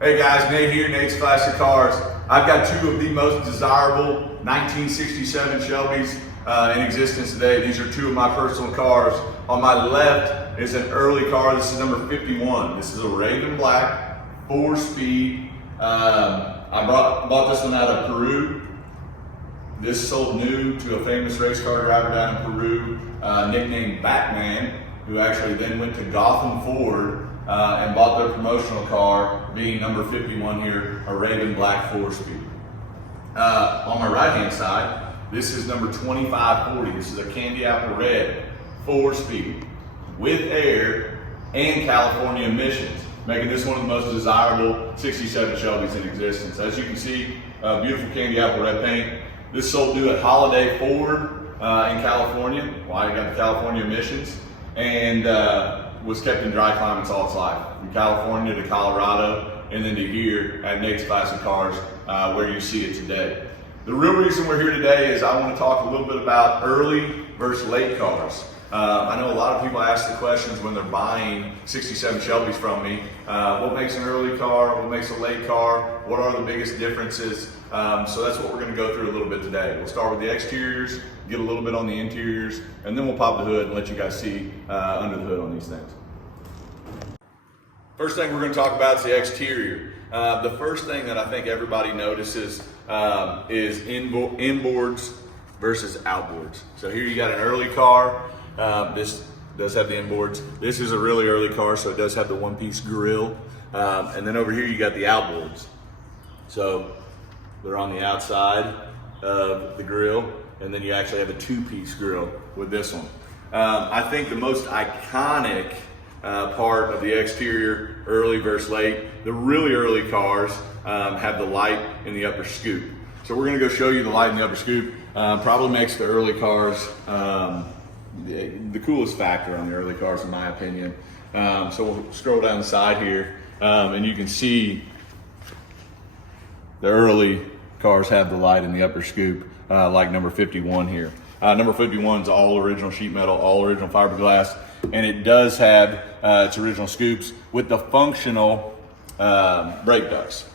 Hey guys, Nate here, Nate's Classic Cars. I've got two of the most desirable 1967 Shelbys in existence today. These are two of my personal cars. On my left is an early car. This is number 51. This is a Raven Black, 4-speed. I bought this one out of Peru. This sold new to a famous race car driver down in Peru, nicknamed Batman, who actually then went to Gotham Ford and bought their promotional car, being number 51 here, a Raven Black 4-speed. On my right hand side, this is number 2540. This is a candy apple red 4-speed with air and California emissions, making this one of the most desirable 67 Shelbys in existence. As you can see, beautiful candy apple red paint. This sold new at Holiday Ford in California. Why it got the California emissions, and was kept in dry climates all its life, from California to Colorado, and then to here at Nate's Classic Cars, where you see it today. The real reason we're here today is I want to talk a little bit about early versus late cars. I know a lot of people ask the questions when they're buying 67 Shelbys from me. What makes an early car? What makes a late car? What are the biggest differences? So that's what we're going to go through a little bit today. We'll start with the exteriors, get a little bit on the interiors, and then we'll pop the hood and let you guys see under the hood on these things. First thing we're going to talk about is the exterior. The first thing that I think everybody notices is inboards versus outboards. So here you got an early car. This does have the inboards. This is a really early car, so it does have the one-piece grille. And then over here you got the outboards. So they're on the outside of the grille, and then you actually have a two-piece grille with this one. I think the most iconic part of the exterior, early versus late, the really early cars have the light in the upper scoop. So we're gonna go show you the light in the upper scoop. Probably makes the early cars the coolest factor on the early cars, in my opinion. So we'll scroll down the side here, and you can see the early cars have the light in the upper scoop, like number 51 here. Number 51 is all original sheet metal, all original fiberglass, and it does have its original scoops with the functional brake ducts.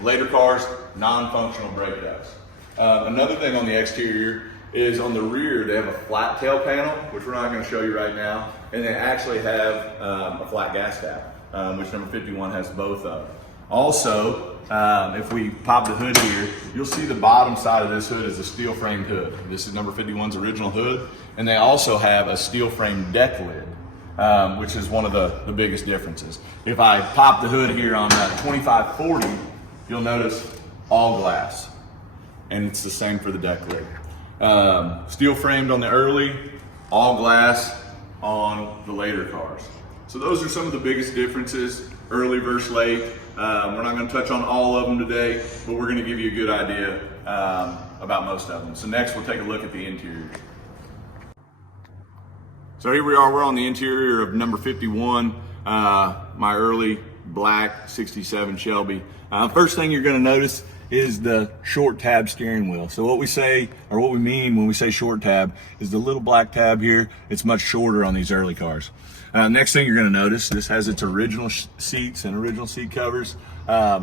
Later cars, non-functional brake ducts. Another thing on the exterior is on the rear, they have a flat tail panel, which we're not going to show you right now, and they actually have a flat gas tap, which number 51 has both of. Also, if we pop the hood here, you'll see the bottom side of this hood is a steel framed hood. This is number 51's original hood, and they also have a steel framed deck lid, which is one of the biggest differences. If I pop the hood here on 2540, you'll notice all glass, and it's the same for the deck lid. Steel framed on the early, all glass on the later cars. So those are some of the biggest differences, early versus late. We're not going to touch on all of them today, but we're going to give you a good idea about most of them. So next we'll take a look at the interiors. So here we are, we're on the interior of number 51, my early black 67 Shelby. First thing you're going to notice is the short tab steering wheel. So what we say, or what we mean when we say short tab, is the little black tab here. It's much shorter on these early cars. Next thing you're gonna notice, this has its original seats and original seat covers,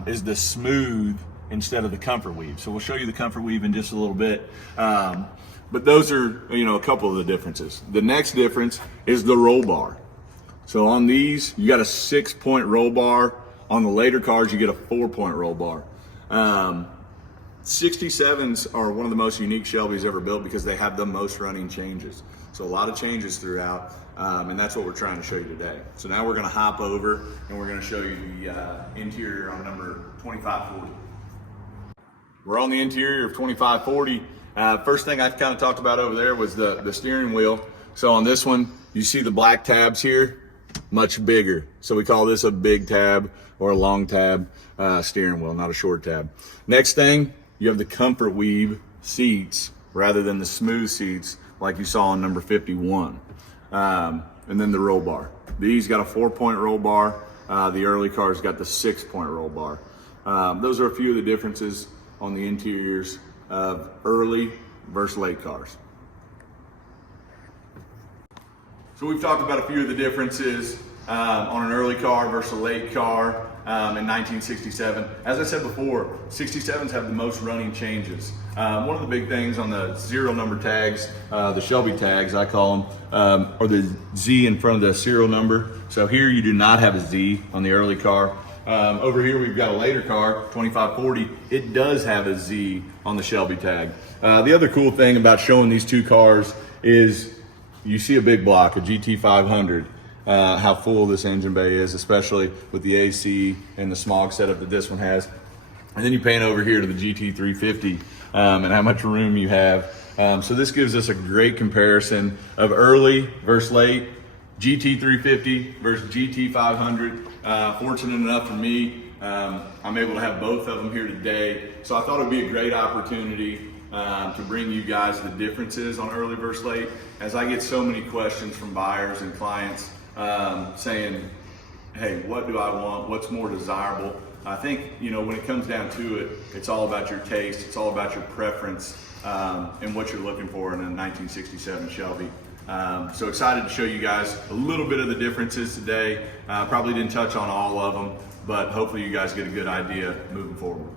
is the smooth instead of the comfort weave. So we'll show you the comfort weave in just a little bit. But those are, a couple of the differences. The next difference is the roll bar. So on these, you got a 6-point roll bar. On the later cars, you get a 4-point roll bar. 67s are one of the most unique Shelbys ever built because they have the most running changes. So a lot of changes throughout, and that's what we're trying to show you today. So now we're gonna hop over and we're gonna show you the interior on number 2540. We're on the interior of 2540. First thing I kind of talked about over there was the steering wheel. So on this one, you see the black tabs here, much bigger. So we call this a big tab or a long tab steering wheel, not a short tab. Next thing, you have the comfort weave seats rather than the smooth seats like you saw on number 51. And then the roll bar. These got a 4-point roll bar. The early cars got the 6-point roll bar. Those are a few of the differences on the interiors of early versus late cars. So we've talked about a few of the differences on an early car versus a late car. in 1967. As I said before, 67s have the most running changes. One of the big things on the serial number tags, the Shelby tags I call them, or the Z in front of the serial number. So here you do not have a Z on the early car. Over here we've got a later car, 2540. It does have a Z on the Shelby tag. The other cool thing about showing these two cars is you see a big block, a GT500, how full this engine bay is, especially with the AC and the smog setup that this one has. And then you pan over here to the GT350 and how much room you have. So this gives us a great comparison of early versus late, GT350 versus GT500. Fortunate enough for me, I'm able to have both of them here today. So I thought it'd be a great opportunity to bring you guys the differences on early versus late, as I get so many questions from buyers and clients saying, hey, what do I want? What's more desirable? I think, you know, when it comes down to it, it's all about your taste. It's all about your preference and what you're looking for in a 1967 Shelby. So excited to show you guys a little bit of the differences today. Probably didn't touch on all of them, but hopefully you guys get a good idea moving forward.